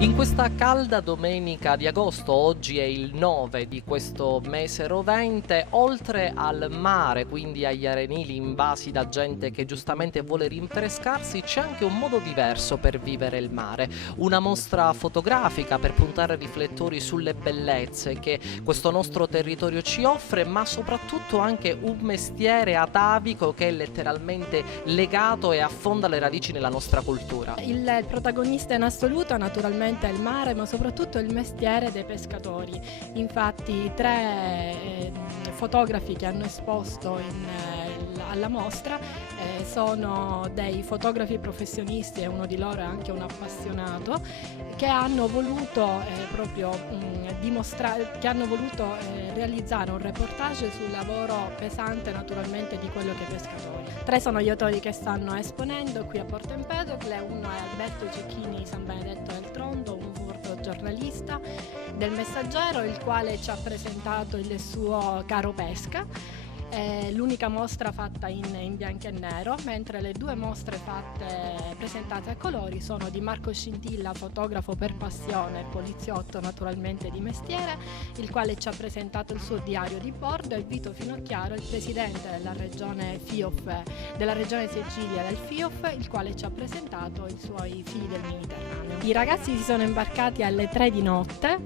In questa calda domenica di agosto, oggi è il 9 di questo mese rovente, oltre al mare, quindi agli arenili invasi da gente che giustamente vuole rinfrescarsi, c'è anche un modo diverso per vivere il mare. Una mostra fotografica per puntare riflettori sulle bellezze che questo nostro territorio ci offre, ma soprattutto anche un mestiere atavico che è letteralmente legato e affonda le radici nella nostra cultura. Il protagonista in assoluto naturalmente è il mare, ma soprattutto il mestiere dei pescatori. Infatti i tre fotografi che hanno esposto alla mostra sono dei fotografi professionisti e uno di loro è anche un appassionato che hanno voluto realizzare un reportage sul lavoro pesante naturalmente di quello che è pescatori. Tre sono gli autori che stanno esponendo qui a Porto Empedocle, uno è Alberto Cecchini San Benedetto del Tronto, un fotogiornalista del Messaggero, il quale ci ha presentato il suo Caro Pesca. L'unica mostra fatta in bianco e nero, mentre le due mostre presentate a colori sono di Marco Scintilla, fotografo per passione, poliziotto naturalmente di mestiere, il quale ci ha presentato il suo diario di bordo, e Vito Finocchiaro, il presidente della regione Sicilia del FIOF, il quale ci ha presentato i suoi figli del Mediterraneo. I ragazzi si sono imbarcati alle 3 di notte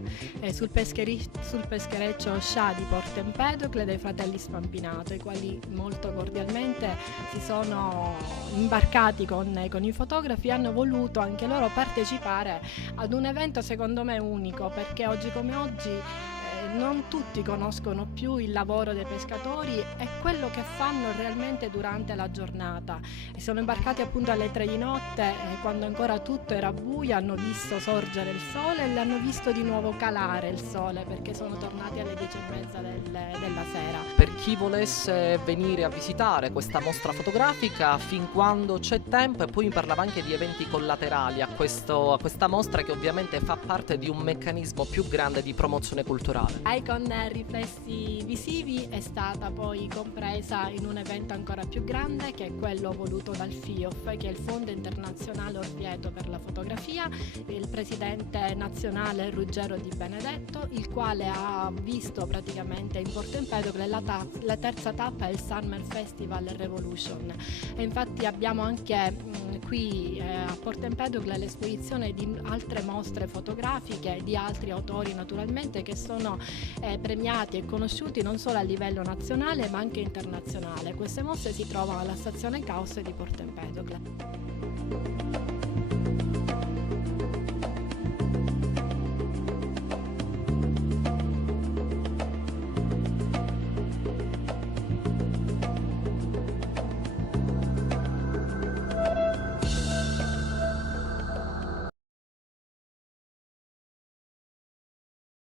sul peschereccio Scià di Porto Empedocle dei fratelli Spampinato, i quali molto cordialmente si sono imbarcati con i fotografi e hanno voluto anche loro partecipare ad un evento secondo me unico, perché oggi come oggi non tutti conoscono più il lavoro dei pescatori e quello che fanno realmente durante la giornata. E sono imbarcati appunto alle 3 di notte, quando ancora tutto era buio, hanno visto sorgere il sole e l'hanno visto di nuovo calare il sole, perché sono tornati alle 10:30 della sera. Per chi volesse venire a visitare questa mostra fotografica, fin quando c'è tempo, e poi mi parlava anche di eventi collaterali a questa mostra, che ovviamente fa parte di un meccanismo più grande di promozione culturale. Icon Riflessi Visivi è stata poi compresa in un evento ancora più grande, che è quello voluto dal FIOF, che è il Fondo Internazionale Orvieto per la Fotografia, il presidente nazionale Ruggero Di Benedetto, il quale ha visto praticamente in Porto Empedocle la terza tappa è il Summer Festival Revolution, e infatti abbiamo anche qui a Porto Empedocle l'esposizione di altre mostre fotografiche di altri autori naturalmente, che sono premiati e conosciuti non solo a livello nazionale ma anche internazionale. Queste mostre si trovano alla stazione Caos di Porto Empedocle.